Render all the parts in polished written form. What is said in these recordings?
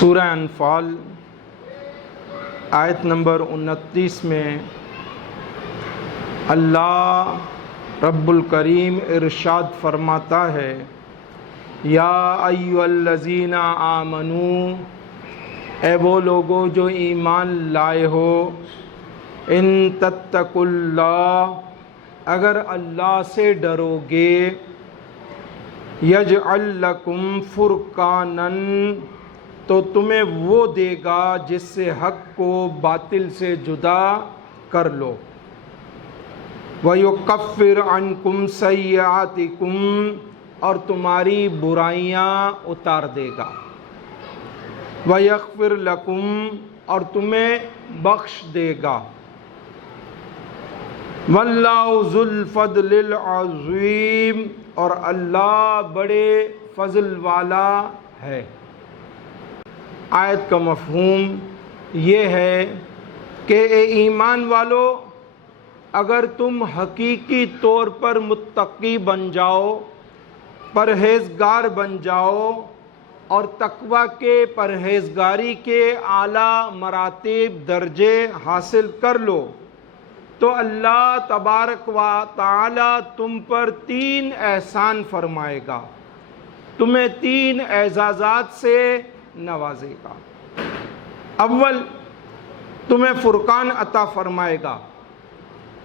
سورہ انفال آیت نمبر 29 میں اللہ رب الکریم ارشاد فرماتا ہے، یا ایھا الذین آمنو، اے وہ لوگو جو ایمان لائے ہو، ان تتقوا اللہ، اگر اللہ سے ڈرو گے، یجعل لکم فرقانا، تو تمہیں وہ دے گا جس سے حق کو باطل سے جدا کر لو، وَيُكَفِّرْ عَنْكُمْ سَيِّئَاتِكُمْ، اور تمہاری برائیاں اتار دے گا، وَيَغْفِرْ لَكُمْ، اور تمہیں بخش دے گا، وَاللَّهُ ذُو الْفَضْلِ الْعَظِيمِ، اور اللہ بڑے فضل والا ہے۔ آیت کا مفہوم یہ ہے کہ اے ایمان والو، اگر تم حقیقی طور پر متقی بن جاؤ، پرہیزگار بن جاؤ اور تقوی کے پرہیزگاری کے اعلیٰ مراتب درجے حاصل کر لو، تو اللہ تبارک و تعالی تم پر 3 احسان فرمائے گا، تمہیں 3 اعزازات سے نوازے گا۔ اول، تمہیں فرقان عطا فرمائے گا،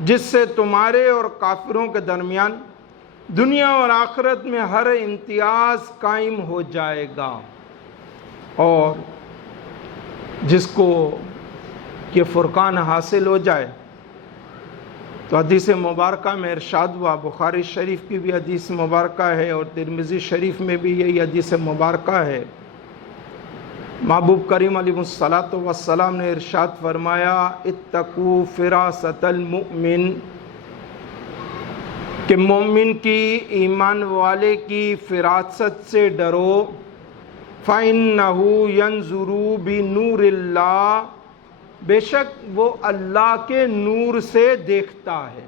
جس سے تمہارے اور کافروں کے درمیان دنیا اور آخرت میں ہر امتیاز قائم ہو جائے گا، اور جس کو یہ فرقان حاصل ہو جائے تو حدیث مبارکہ میں ارشاد ہوا، بخاری شریف کی بھی حدیث مبارکہ ہے اور ترمذی شریف میں بھی یہی حدیث مبارکہ ہے، محبوب کریم علیہ الصلاۃ والسلام نے ارشاد فرمایا، اتقوا فراست المؤمن، کہ مومن کی، ایمان والے کی فراست سے ڈرو، فَإِنَّهُ يَنْظُرُ بِنُورِ اللَّهِ، بے شک وہ اللہ کے نور سے دیکھتا ہے۔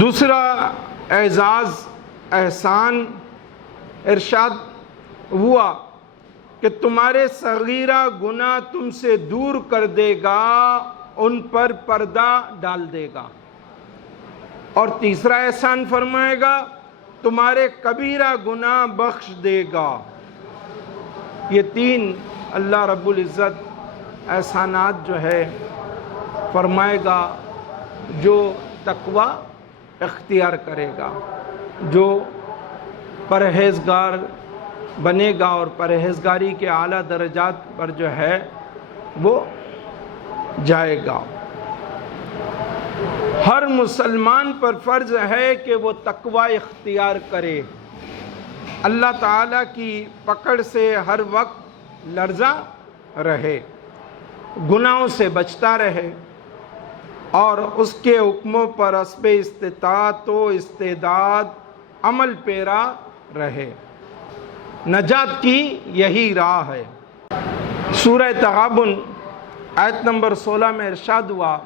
دوسرا اعزاز، احسان، ارشاد ہوا کہ تمہارے صغیرہ گناہ تم سے دور کر دے گا، ان پر پردہ ڈال دے گا، اور تیسرا احسان فرمائے گا، تمہارے کبیرہ گناہ بخش دے گا۔ یہ 3 اللہ رب العزت احسانات جو ہے فرمائے گا جو تقوی اختیار کرے گا، جو پرہیزگار بنے گا اور پرہیزگاری کے اعلیٰ درجات پر جو ہے وہ جائے گا۔ ہر مسلمان پر فرض ہے کہ وہ تقوی اختیار کرے، اللہ تعالیٰ کی پکڑ سے ہر وقت لرزا رہے، گناہوں سے بچتا رہے، اور اس کے حکموں پر حسب استطاعت و استعداد عمل پیرا رہے۔ نجات کی یہی راہ ہے۔ سورہ تغابن آیت نمبر 16 میں ارشاد ہوا،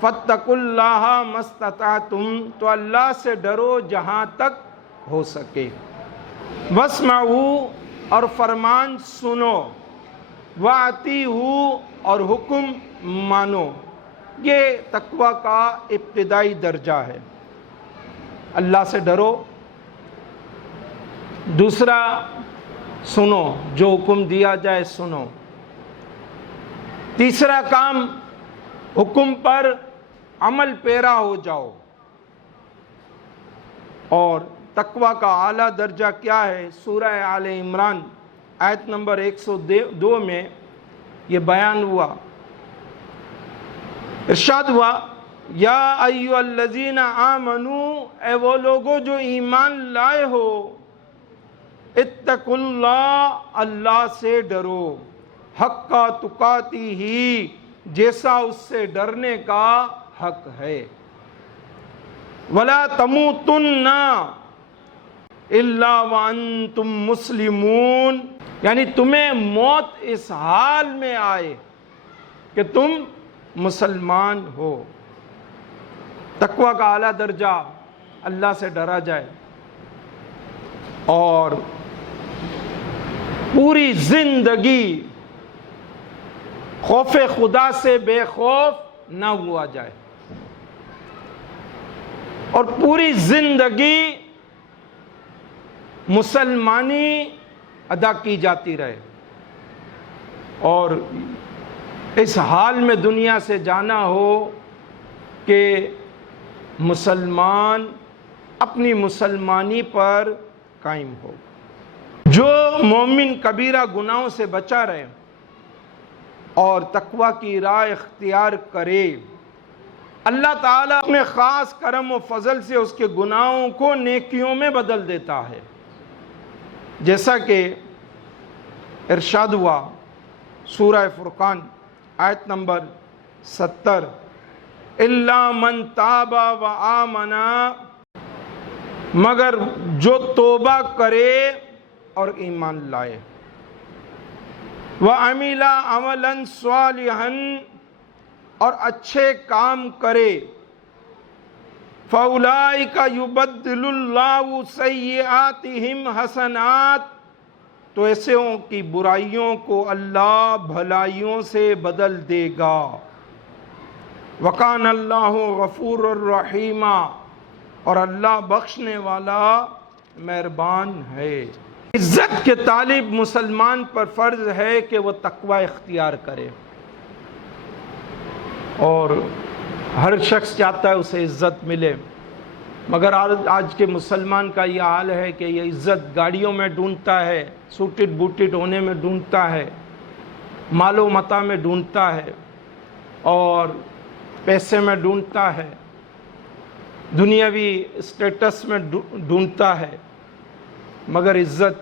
فَاتَّقُوا اللَّهَ مَا اسْتَطَعْتُمْ، تو اللہ سے ڈرو جہاں تک ہو سکے، وَاسْمَعُوا، اور فرمان سنو، وَأَطِیعُوا، اور حکم مانو۔ یہ تقوی کا ابتدائی درجہ ہے، اللہ سے ڈرو، دوسرا سنو، جو حکم دیا جائے سنو، تیسرا کام حکم پر عمل پیرا ہو جاؤ، اور تقوی کا اعلیٰ درجہ کیا ہے؟ سورہ آل عمران آیت نمبر 102 میں یہ بیان ہوا، ارشاد ہوا، یا ایھا الذین آمنو، اے وہ لوگو جو ایمان لائے ہو، اتقوا اللہ، اللہ سے ڈرو، حق تقاتہ، جیسا اس سے ڈرنے کا حق ہے، ولا تموتن الا وانتم مسلمون، یعنی تمہیں موت اس حال میں آئے کہ تم مسلمان ہو۔ تقوی کا اعلیٰ درجہ اللہ سے ڈرا جائے، اور پوری زندگی خوف خدا سے بے خوف نہ ہوا جائے، اور پوری زندگی مسلمانی ادا کی جاتی رہے، اور اس حال میں دنیا سے جانا ہو کہ مسلمان اپنی مسلمانی پر قائم ہو۔ جو مومن کبیرہ گناہوں سے بچا رہے اور تقوی کی راہ اختیار کرے، اللہ تعالیٰ اپنے خاص کرم و فضل سے اس کے گناہوں کو نیکیوں میں بدل دیتا ہے، جیسا کہ ارشاد ہوا سورہ فرقان آیت نمبر 70، اِلَّا مَن تَابَ وَآمَنَ، مگر جو توبہ کرے اور ایمان لائے، وَعَمِلَ عَمَلًا صَالِحًا، اور اچھے کام کرے، فَأُولَئِكَ يُبَدِّلُ اللَّهُ سَيِّئَاتِهِمْ حَسَنَاتٍ، تو ایسوں کی برائیوں کو اللہ بھلائیوں سے بدل دے گا۔ وَكَانَ اللَّهُ غَفُورًا رَحِيمًا، اور اللہ بخشنے والا مہربان ہے۔ عزت کے طالب مسلمان پر فرض ہے کہ وہ تقوی اختیار کرے، اور ہر شخص چاہتا ہے اسے عزت ملے، مگر آج کے مسلمان کا یہ حال ہے کہ یہ عزت گاڑیوں میں ڈھونڈتا ہے، سوٹڈ بوٹڈ ہونے میں ڈھونڈتا ہے، مال و متاع میں ڈھونڈتا ہے، اور پیسے میں ڈھونڈتا ہے، دنیاوی اسٹیٹس میں ڈھونڈتا ہے، مگر عزت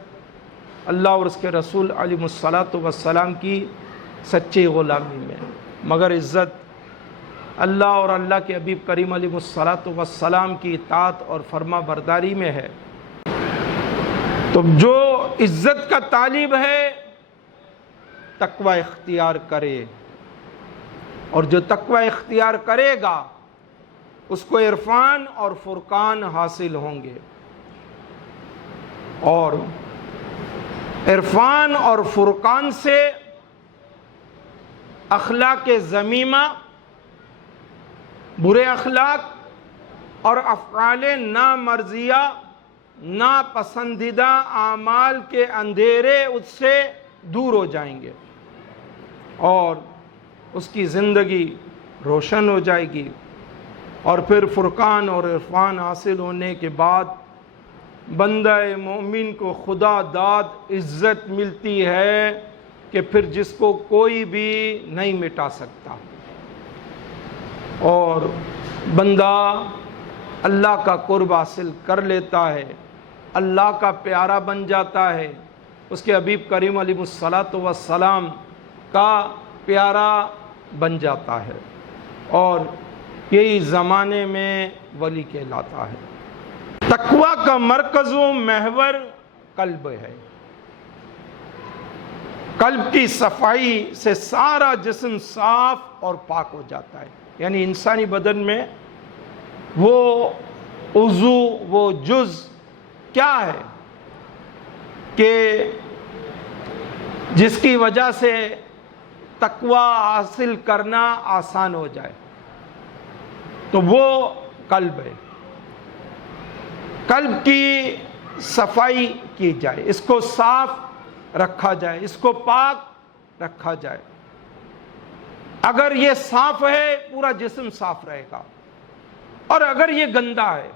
اللہ اور اس کے رسول علیہ الصلاۃ کی سچی غلامی میں، مگر عزت اللہ اور اللہ کے حبیب کریم علیہ الصلاۃ کی اطاعت اور فرما برداری میں ہے۔ تو جو عزت کا طالب ہے تقوی اختیار کرے، اور جو تقوی اختیار کرے گا اس کو عرفان اور فرقان حاصل ہوں گے، اور عرفان اور فرقان سے اخلاق ذمیمہ، برے اخلاق اور افعال نامرضیہ، ناپسندیدہ اعمال کے اندھیرے اس سے دور ہو جائیں گے، اور اس کی زندگی روشن ہو جائے گی، اور پھر فرقان اور عرفان حاصل ہونے کے بعد بندہ مومن کو خدا داد عزت ملتی ہے کہ پھر جس کو کوئی بھی نہیں مٹا سکتا، اور بندہ اللہ کا قرب حاصل کر لیتا ہے، اللہ کا پیارا بن جاتا ہے، اس کے حبیب کریم علیہ السلام کا پیارا بن جاتا ہے، اور یہی زمانے میں ولی کہلاتا ہے۔ تقوی کا مرکز و محور قلب ہے۔ قلب کی صفائی سے سارا جسم صاف اور پاک ہو جاتا ہے، یعنی انسانی بدن میں وہ عضو، وہ جز کیا ہے کہ جس کی وجہ سے تقوی حاصل کرنا آسان ہو جائے، تو وہ قلب ہے۔ قلب کی صفائی کی جائے، اس کو صاف رکھا جائے، اس کو پاک رکھا جائے۔ اگر یہ صاف ہے پورا جسم صاف رہے گا، اور اگر یہ گندا ہے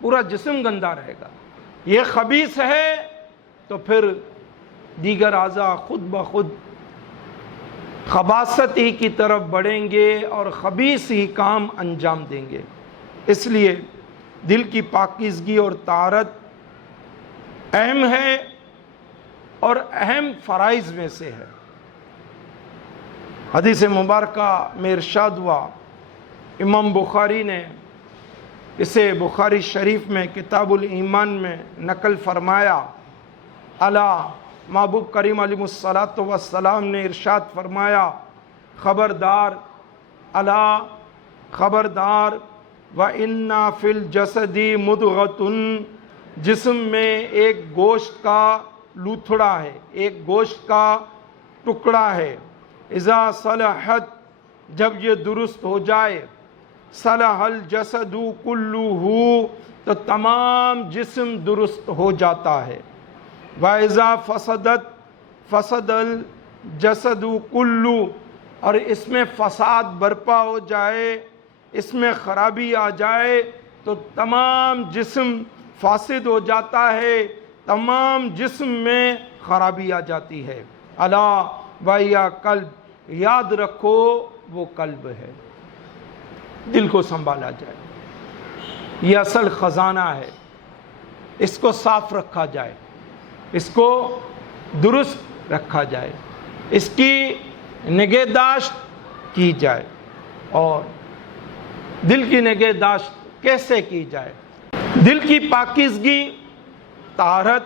پورا جسم گندا رہے گا۔ یہ خبیث ہے تو پھر دیگر اعضاء خود بخود خباثت ہی کی طرف بڑھیں گے اور خبیث ہی کام انجام دیں گے۔ اس لیے دل کی پاکیزگی اور طہارت اہم ہے، اور اہم فرائض میں سے ہے۔ حدیث مبارکہ میں ارشاد ہوا، امام بخاری نے اسے بخاری شریف میں کتاب الایمان میں نقل فرمایا، الا محبوب کریم علیہ السلام نے ارشاد فرمایا، خبردار، الا خبردار، وَإِنَّ فِي الْجَسَدِ مُضْغَةٌ، جسم میں ایک گوشت کا لوتھڑا ہے، ایک گوشت کا ٹکڑا ہے، اذا صلحت، جب یہ درست ہو جائے، صلح الجسد کلہ، تو تمام جسم درست ہو جاتا ہے، وَإِذَا فَسَدَتْ فَسَدَ الْجَسَدُ كُلُّ، اور اس میں فساد برپا ہو جائے، اس میں خرابی آ جائے تو تمام جسم فاسد ہو جاتا ہے، تمام جسم میں خرابی آ جاتی ہے۔ الا وَهِيَ قلب، یاد رکھو وہ قلب ہے، دل کو سنبھالا جائے، یہ اصل خزانہ ہے، اس کو صاف رکھا جائے، اس کو درست رکھا جائے، اس کی نگہداشت کی جائے۔ اور دل کی نگہداشت کیسے کی جائے؟ دل کی پاکیزگی، طہارت،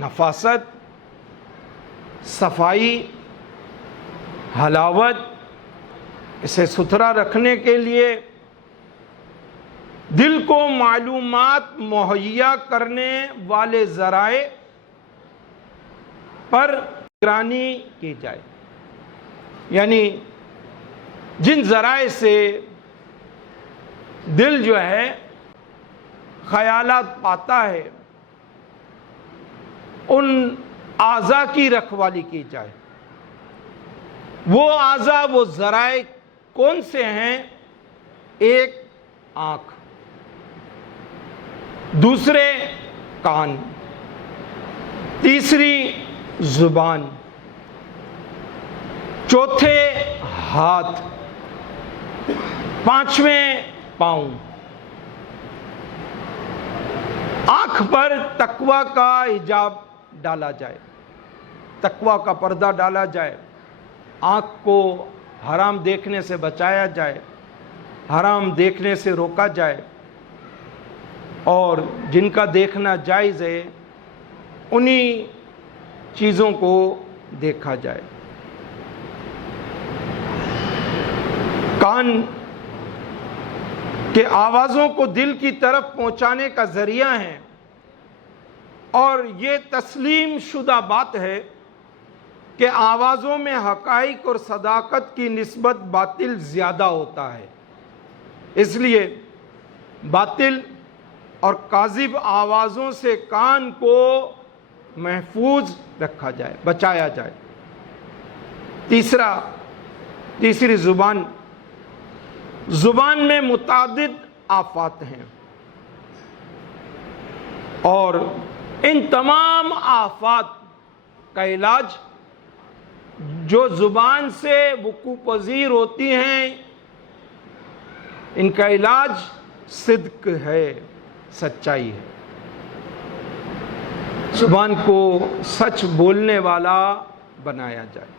نفاست، صفائی، حلاوت، اسے ستھرا رکھنے کے لیے دل کو معلومات مہیا کرنے والے ذرائع پر نگرانی کی جائے، یعنی جن ذرائع سے دل جو ہے خیالات پاتا ہے، ان اعضاء کی رکھوالی کی جائے۔ وہ اعضاء، وہ ذرائع کون سے ہیں؟ ایک آنکھ، دوسرے کان، تیسری زبان، چوتھے ہاتھ، پانچویں پاؤں۔ آنکھ پر تقویٰ کا حجاب ڈالا جائے، تقویٰ کا پردہ ڈالا جائے، آنکھ کو حرام دیکھنے سے بچایا جائے، حرام دیکھنے سے روکا جائے، اور جن کا دیکھنا جائز ہے انہی چیزوں کو دیکھا جائے۔ کان کہ آوازوں کو دل کی طرف پہنچانے کا ذریعہ ہیں، اور یہ تسلیم شدہ بات ہے کہ آوازوں میں حقائق اور صداقت کی نسبت باطل زیادہ ہوتا ہے، اس لیے باطل اور کاذب آوازوں سے کان کو محفوظ رکھا جائے، بچایا جائے۔ تیسری زبان، زبان میں متعدد آفات ہیں، اور ان تمام آفات کا علاج جو زبان سے وقوع پذیر ہوتی ہیں، ان کا علاج صدق ہے، سچائی ہے۔ زبان کو سچ بولنے والا بنایا جائے۔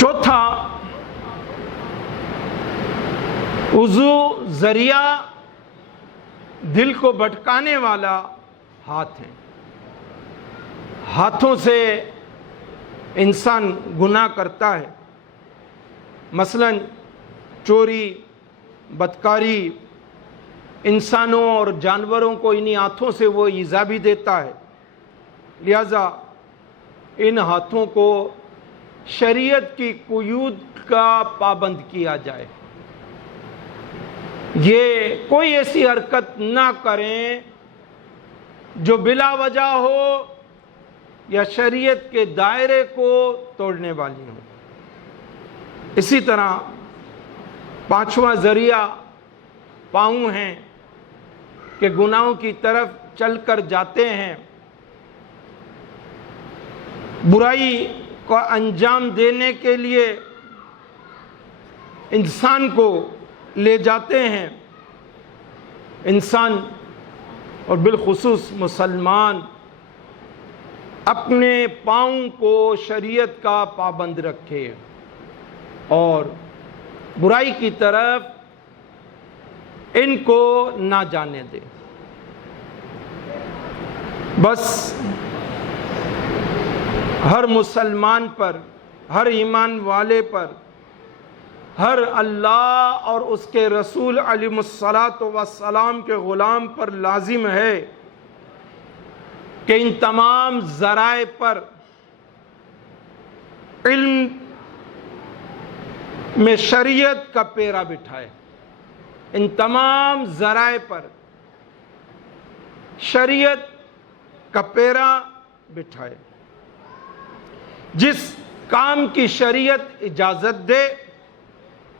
چوتھا، عضو ذریعہ دل کو بھٹکانے والا ہاتھ ہیں۔ ہاتھوں سے انسان گناہ کرتا ہے، مثلا چوری، بدکاری، انسانوں اور جانوروں کو انہی ہاتھوں سے وہ ایذا بھی دیتا ہے، لہذا ان ہاتھوں کو شریعت کی قیود کا پابند کیا جائے، یہ کوئی ایسی حرکت نہ کریں جو بلا وجہ ہو یا شریعت کے دائرے کو توڑنے والی ہو۔ اسی طرح پانچواں ذریعہ پاؤں ہیں کہ گناہوں کی طرف چل کر جاتے ہیں، برائی کو انجام دینے کے لیے انسان کو لے جاتے ہیں۔ انسان اور بالخصوص مسلمان اپنے پاؤں کو شریعت کا پابند رکھے اور برائی کی طرف ان کو نہ جانے دے۔ بس ہر مسلمان پر، ہر ایمان والے پر، ہر اللہ اور اس کے رسول علیہ الصلاۃ والسلام کے غلام پر لازم ہے کہ ان تمام ذرائع پر علم میں شریعت کا پیرا بٹھائے، ان تمام ذرائع پر شریعت کا پیرا بٹھائے، جس کام کی شریعت اجازت دے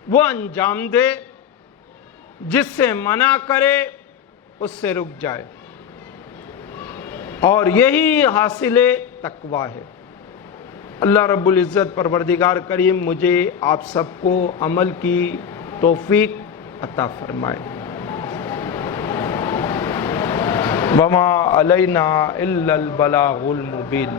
وہ انجام دے، جس سے منع کرے اس سے رک جائے، اور یہی حاصل تقویٰ ہے۔ اللہ رب العزت پروردگار کریم مجھے آپ سب کو عمل کی توفیق عطا فرمائے۔ وما علینا الا البلاغ المبین۔